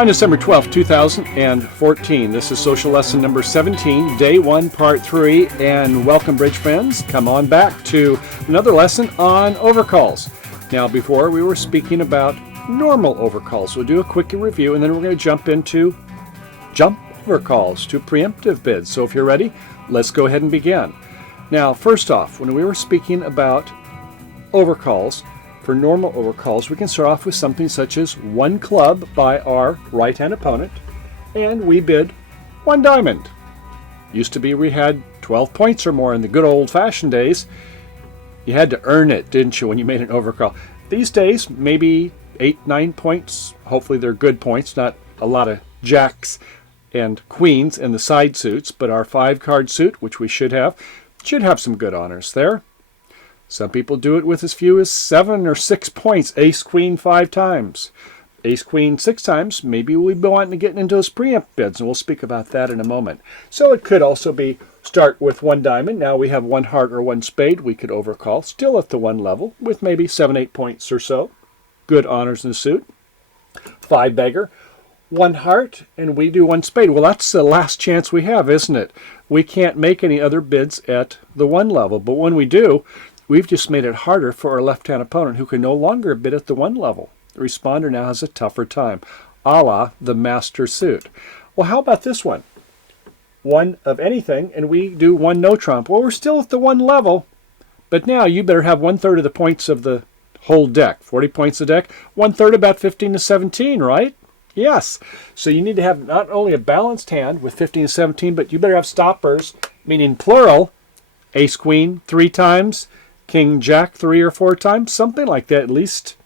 On December 12th, 2014, this is social lesson number 17, day 1, part 3, and welcome, bridge fans. Come on back to another lesson on overcalls. Now, before we were speaking about normal overcalls. We'll do a quick review, and then we're going to jump into jump overcalls to preemptive bids. So if you're ready, let's go ahead and begin. Now, first off, when we were speaking about overcalls, for normal overcalls, we can start off with something such as one club by our right-hand opponent, and we bid one diamond. Used to be we had 12 points or more in the good old-fashioned days. You had to earn it, didn't you, when you made an overcall? These days, maybe 8, 9 points. Hopefully they're good points, not a lot of jacks and queens in the side suits, but our 5-card suit, which we should have some good honors there. Some people do it with as few as 7 or 6 points. Ace, queen 5 times. Ace, queen 6 times. Maybe we'll be wanting to get into those preempt bids, and we'll speak about that in a moment. So it could also be start with one diamond. Now we have one heart or one spade. We could overcall, still at the one level, with maybe 7, 8 points or so. Good honors in the suit. 5 beggar. One heart, and we do one spade. Well, that's the last chance we have, isn't it? We can't make any other bids at the one level, but when we do, we've just made it harder for our left-hand opponent who can no longer bid at the one level. The responder now has a tougher time, a la the master suit. Well, how about this one? One of anything, and we do one no trump. Well, we're still at the one level, but now you better have 1/3 of the points of the whole deck. 40 points a deck, 1/3 about 15 to 17, right? Yes. So you need to have not only a balanced hand with 15 to 17, but you better have stoppers, meaning plural, ace queen 3 times, king jack 3 or 4 times, something like that at least.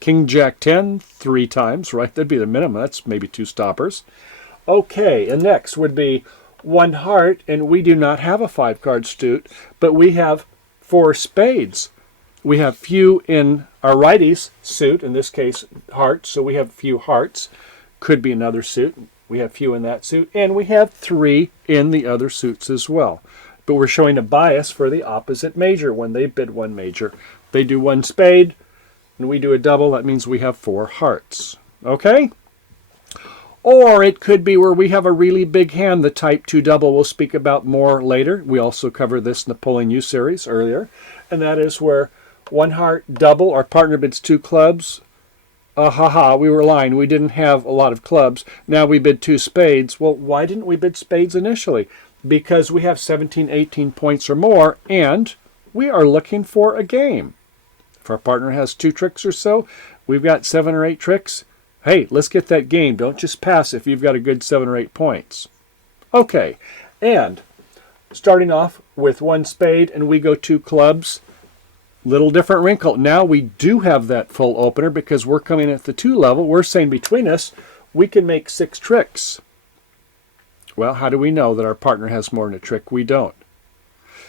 King jack 10 3 times, right? That'd be the minimum. That's maybe 2 stoppers. Okay, and next would be one heart, and we do not have a 5-card suit, but we have 4 spades. We have few in our righties suit, in this case hearts, so we have few hearts. Could be another suit. We have few in that suit, and we have 3 in the other suits as well. But we're showing a bias for the opposite major. When they bid one major, they do one spade, and we do a double. That means we have 4 hearts. Okay? Or it could be where we have a really big hand, the type 2 double we'll speak about more later. We also covered this in the Pulling You series earlier. And that is where one heart double, our partner bids 2 clubs. We were lying. We didn't have a lot of clubs. Now we bid 2 spades. Well, why didn't we bid spades initially? Because we have 17, 18 points or more, and we are looking for a game. If our partner has 2 tricks or so, we've got 7 or 8 tricks. Hey, let's get that game. Don't just pass if you've got a good 7 or 8 points. Okay, and starting off with one spade, and we go 2 clubs. Little different wrinkle. Now we do have that full opener because we're coming at the 2 level. We're saying between us, we can make 6 tricks. Well, how do we know that our partner has more than a trick? We don't.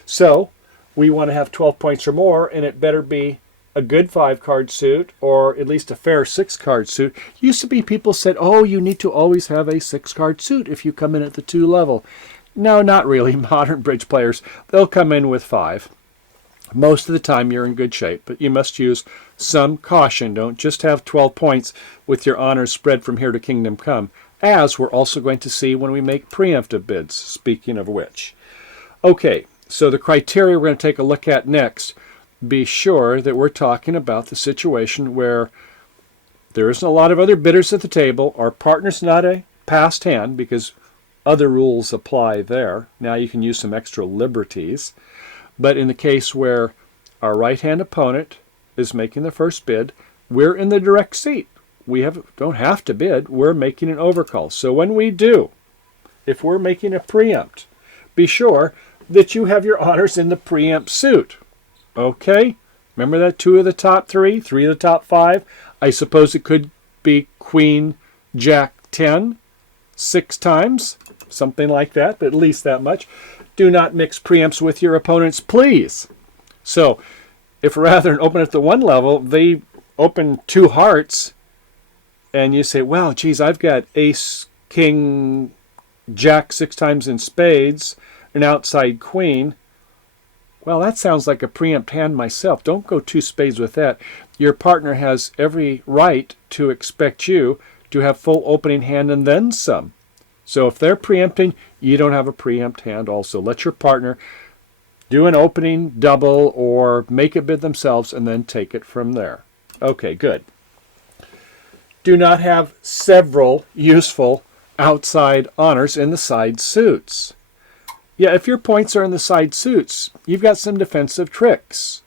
So we want to have 12 points or more, and it better be a good 5-card suit or at least a fair 6-card suit. Used to be people said, oh, you need to always have a 6-card suit if you come in at the 2 level. No, not really. Modern bridge players, they'll come in with 5. Most of the time you're in good shape, but you must use some caution. Don't just have 12 points with your honors spread from here to kingdom come, as we're also going to see when we make preemptive bids, speaking of which. Okay, so the criteria we're going to take a look at next, be sure that we're talking about the situation where there isn't a lot of other bidders at the table, our partner's not a passed hand because other rules apply there. Now you can use some extra liberties. But in the case where our right-hand opponent is making the first bid, we're in the direct seat. We don't have to bid. We're making an overcall. So when we do, if we're making a preempt, be sure that you have your honors in the preempt suit. Okay? Remember that 2 of the top 3, 3 of the top 5? I suppose it could be queen, jack, 10, 6 times, something like that, but at least that much. Do not mix preempts with your opponents, please. So if rather than open at the 1 level, they open 2 hearts, and you say, well, geez, I've got ace, king, jack 6 times in spades, an outside queen. Well, that sounds like a preempt hand myself. Don't go 2 spades with that. Your partner has every right to expect you to have full opening hand and then some. So if they're preempting, you don't have a preempt hand also. Let your partner do an opening double or make a bid themselves and then take it from there. Okay, good. Do not have several useful outside honors in the side suits. Yeah, if your points are in the side suits, you've got some defensive tricks.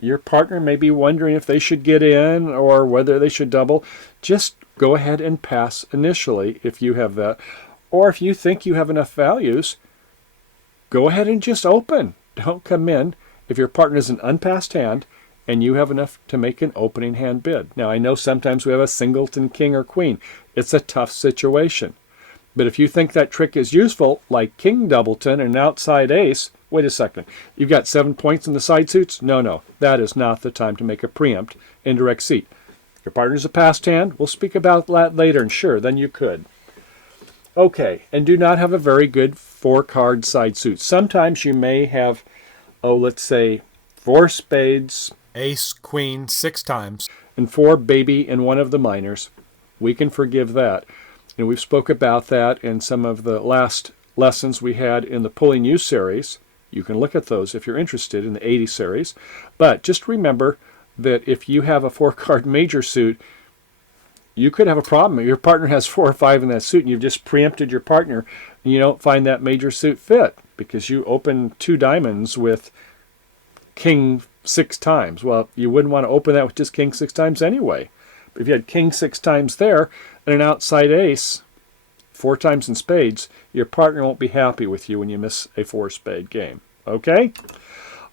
Your partner may be wondering if they should get in or whether they should double. Just go ahead and pass initially if you have that. Or if you think you have enough values, go ahead and just open. Don't come in if your partner is an unpassed hand and you have enough to make an opening hand bid. Now, I know sometimes we have a singleton king or queen. It's a tough situation. But if you think that trick is useful, like king doubleton and an outside ace, wait a second. You've got 7 points in the side suits? No, that is not the time to make a preempt indirect seat. Your partner's a passed hand. We'll speak about that later, and sure, then you could. Okay, and do not have a very good 4-card side suit. Sometimes you may have, let's say 4 spades, ace, queen, 6 times, and 4 baby in one of the minors. We can forgive that. And we've spoke about that in some of the last lessons we had in the Pulling You series. You can look at those if you're interested in the 80 series. But just remember that if you have a 4-card major suit, you could have a problem. Your partner has 4 or 5 in that suit, and you've just preempted your partner, and you don't find that major suit fit because you open 2 diamonds with king 6 times. Well, you wouldn't want to open that with just king 6 times anyway. But if you had king 6 times there and an outside ace 4 times in spades, your partner won't be happy with you when you miss a 4-spade game. Okay?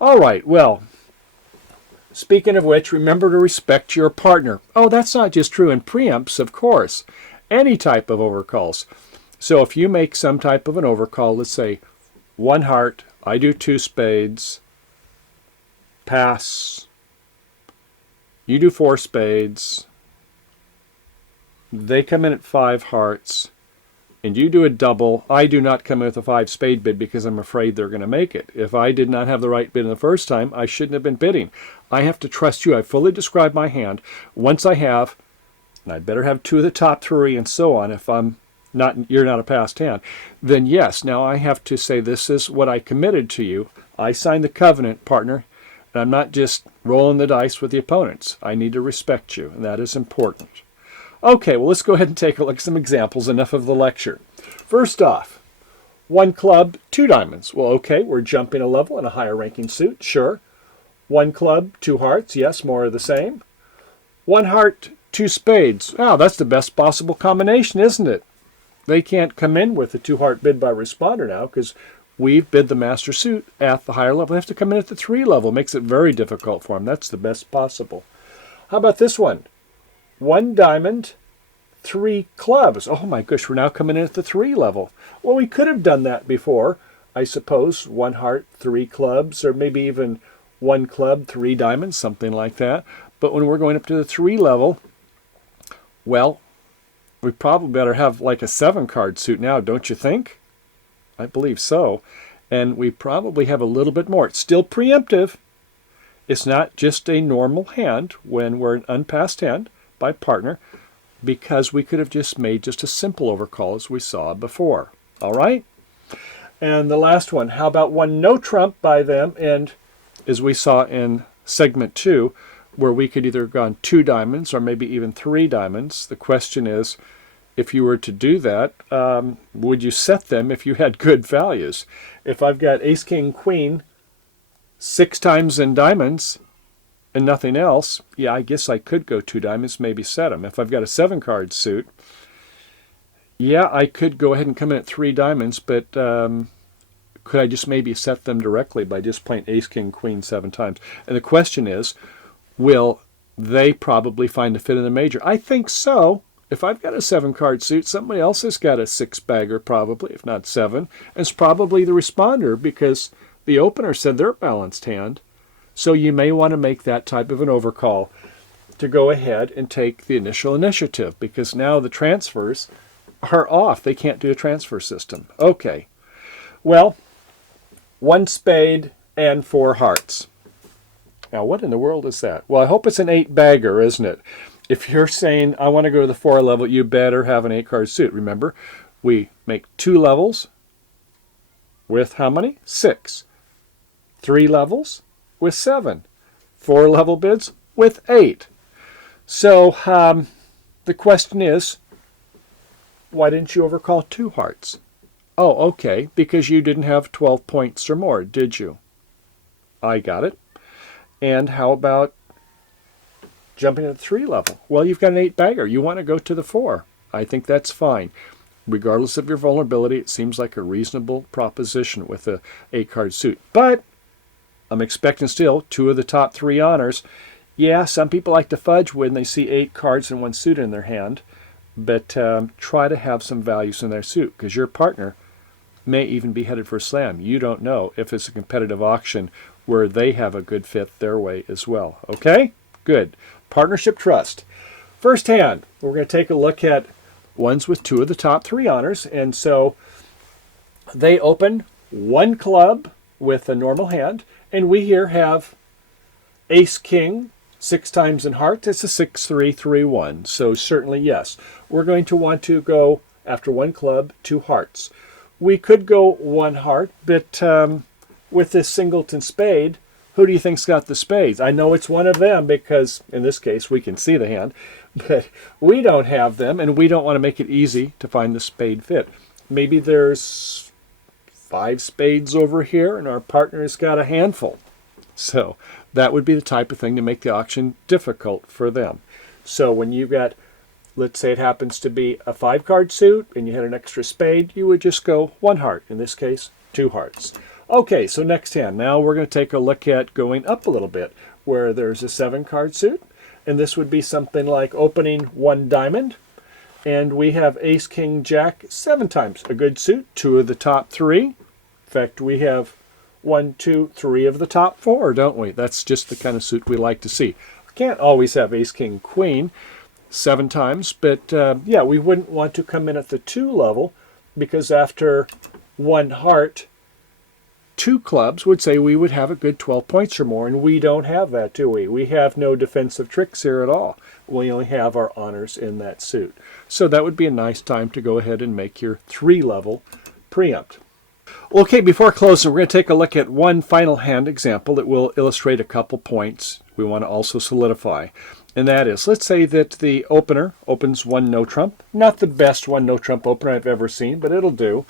All right, well, speaking of which, remember to respect your partner. Oh, that's not just true in preempts, of course. Any type of overcalls. So if you make some type of an overcall, let's say 1 heart, I do 2 spades, pass, you do 4 spades, they come in at 5 hearts, and you do a double. I do not come in with a 5-spade bid because I'm afraid they're going to make it. If I did not have the right bid in the first time, I shouldn't have been bidding. I have to trust you. I fully described my hand. Once I have, and I'd better have 2 of the top 3 and so on if you're not a passed hand, then yes, now I have to say this is what I committed to you. I signed the covenant, partner, and I'm not just rolling the dice with the opponents. I need to respect you, and that is important. Okay, well, let's go ahead and take a look at some examples. Enough of the lecture. First off, 1 club, 2 diamonds. Well, okay, we're jumping a level in a higher ranking suit, sure. 1 club, 2 hearts, yes, more of the same. 1 heart, 2 spades. Wow, that's the best possible combination, isn't it? They can't come in with a 2-heart bid by responder now because we've bid the master suit at the higher level. They have to come in at the 3 level. Makes it very difficult for them. That's the best possible. How about this one? 1 diamond, 3 clubs. Oh my gosh, we're now coming in at the 3 level. Well, we could have done that before, I suppose. 1 heart, 3 clubs, or maybe even 1 club, 3 diamonds, something like that. But when we're going up to the 3 level, well, we probably better have like a 7-card suit now, don't you think? I believe so. And we probably have a little bit more. It's still preemptive. It's not just a normal hand when we're an unpassed hand by partner, because we could have just made just a simple overcall as we saw before. All right? And the last one, how about 1 no trump by them, and as we saw in segment 2, where we could either have gone 2 diamonds or maybe even 3 diamonds. The question is, if you were to do that, would you set them if you had good values? If I've got ace, king, queen 6 times in diamonds and nothing else, yeah, I guess I could go 2 diamonds, maybe set them. If I've got a 7-card suit, yeah, I could go ahead and come in at 3 diamonds, but could I just maybe set them directly by just playing ace, king, queen 7 times? And the question is, will they probably find a fit in the major? I think so. If I've got a 7-card suit, somebody else has got a 6-bagger probably, if not 7. And it's probably the responder because the opener said they're a balanced hand. So you may want to make that type of an overcall to go ahead and take the initial initiative because now the transfers are off. They can't do a transfer system. Okay. Well, 1 spade and 4 hearts. Now, what in the world is that? Well, I hope it's an 8-bagger, isn't it? If you're saying, I want to go to the 4 level, you better have an 8-card suit. Remember, we make 2 levels with how many? 6. 3 levels with 7. 4 level bids with 8. So the question is, why didn't you overcall 2 hearts? Oh, okay, because you didn't have 12 points or more, did you? I got it. And how about jumping to the 3 level? Well, you've got an 8 bagger. You want to go to the 4. I think that's fine. Regardless of your vulnerability, it seems like a reasonable proposition with a 8-card suit. But I'm expecting still 2 of the top 3 honors. Yeah, some people like to fudge when they see 8 cards and 1 suit in their hand, but try to have some values in their suit, because your partner may even be headed for a slam. You don't know if it's a competitive auction where they have a good fit their way as well. Okay? Good. Partnership trust. First hand, we're going to take a look at ones with 2 of the top 3 honors. And so they open 1 club with a normal hand. And we here have Ace King 6 times in hearts. It's a 6-3-3-1. So certainly, yes, we're going to want to go after 1 club, 2 hearts. We could go 1 heart, but with this singleton spade, who do you think's got the spades? I know it's one of them because, in this case, we can see the hand, but we don't have them, and we don't want to make it easy to find the spade fit. Maybe there's 5 spades over here, and our partner's got a handful. So that would be the type of thing to make the auction difficult for them. So when you've got, let's say it happens to be a 5-card suit, and you had an extra spade, you would just go 1 heart. In this case, 2 hearts. Okay, so next hand. Now we're going to take a look at going up a little bit, where there's a 7-card suit, and this would be something like opening 1 diamond, and we have Ace, King, Jack 7 times. A good suit, 2 of the top 3. In fact, we have 1, 2, 3 of the top 4, don't we? That's just the kind of suit we like to see. We can't always have Ace, King, Queen 7 times, but yeah, we wouldn't want to come in at the 2 level, because after 1 heart, 2 clubs would say we would have a good 12 points or more, and we don't have that, do we? We have no defensive tricks here at all. We only have our honors in that suit. So that would be a nice time to go ahead and make your 3-level preempt. Okay, before closing, we're going to take a look at one final hand example that will illustrate a couple points we want to also solidify. And that is, let's say that the opener opens 1 no trump. Not the best 1 no trump opener I've ever seen, but it'll do.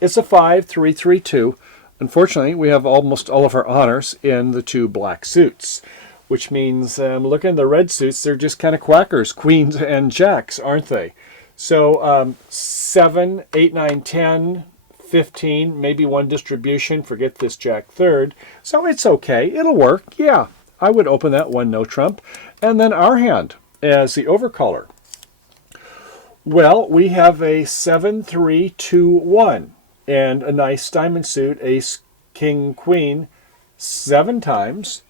It's a 5-3-3-2. Unfortunately, we have almost all of our honors in the 2 black suits, which means, looking at the red suits, they're just kind of quackers, queens and jacks, aren't they? So 7, 8, 9, 10, 15, maybe 1 distribution, forget this jack third. So it's okay, it'll work, yeah. I would open that 1 no trump. And then our hand as the overcaller. Well, we have a 7-3-2-1. And a nice diamond suit, Ace, King, Queen, 7 times.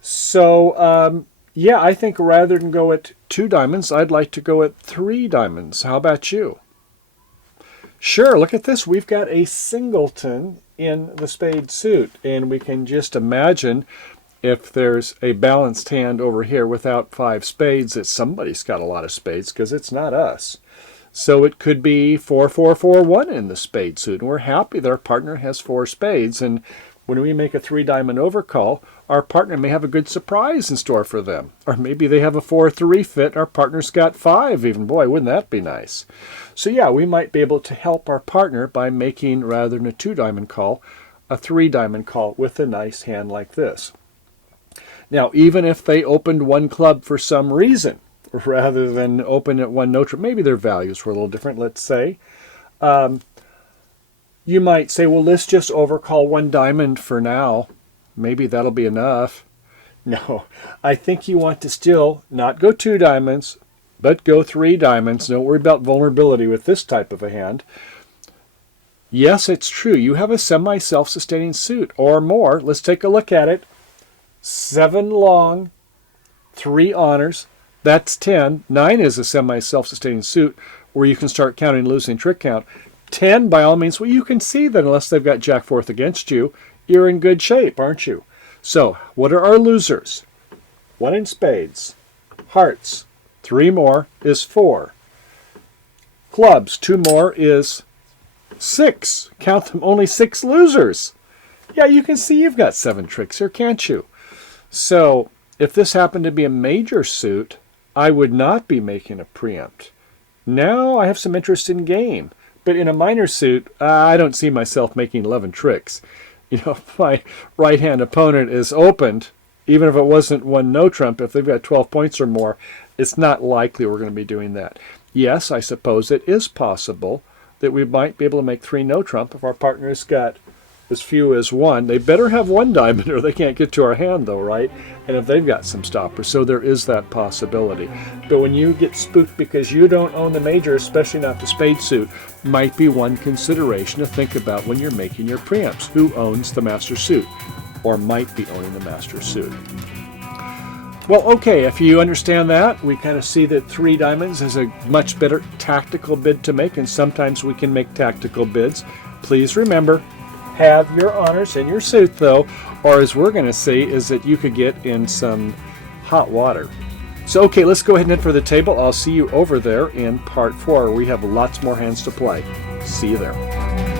So, yeah, I think rather than go at 2 diamonds, I'd like to go at 3 diamonds. How about you? Sure, look at this. We've got a singleton in the spade suit. And we can just imagine if there's a balanced hand over here without 5 spades, that somebody's got a lot of spades, because it's not us. So it could be 4-4-4-1 in the spade suit. And we're happy that our partner has 4 spades. And when we make a 3-diamond overcall, our partner may have a good surprise in store for them. Or maybe they have a 4-3 fit. Our partner's got 5 even. Boy, wouldn't that be nice? So yeah, we might be able to help our partner by making, rather than a 2-diamond call, a 3-diamond call with a nice hand like this. Now, even if they opened 1 club for some reason, rather than open at 1 no trump, maybe their values were a little different, let's say. You might say, well, let's just overcall 1 diamond for now. Maybe that'll be enough. No, I think you want to still not go 2 diamonds, but go 3 diamonds. Don't worry about vulnerability with this type of a hand. Yes, it's true. You have a semi-self-sustaining suit or more. Let's take a look at it. 7 long, 3 honors. That's 10. 9 is a semi-self-sustaining suit where you can start counting losing trick count. 10, by all means, well, you can see that unless they've got Jack 4th against you, you're in good shape, aren't you? So, what are our losers? 1 in spades, hearts, 3 more is 4. Clubs, 2 more is 6. Count them, only 6 losers. Yeah, you can see you've got 7 tricks here, can't you? So if this happened to be a major suit, I would not be making a preempt. Now I have some interest in game. But in a minor suit, I don't see myself making 11 tricks. You know, if my right-hand opponent is opened, even if it wasn't one no trump, if they've got 12 points or more, it's not likely we're going to be doing that. Yes, I suppose it is possible that we might be able to make 3 no trump if our partner's got as few as 1. They better have 1 diamond or they can't get to our hand though, right? And if they've got some stoppers, so there is that possibility. But when you get spooked because you don't own the major, especially not the spade suit, might be one consideration to think about when you're making your preempts. Who owns the master suit or might be owning the master suit? Well, okay, if you understand that, we kind of see that 3 diamonds is a much better tactical bid to make, and sometimes we can make tactical bids. Please remember, have your honors in your suit though, or as we're going to see, is that you could get in some hot water. So okay, let's go ahead and head for the table. I'll see you over there in part 4. We have lots more hands to play. See you there.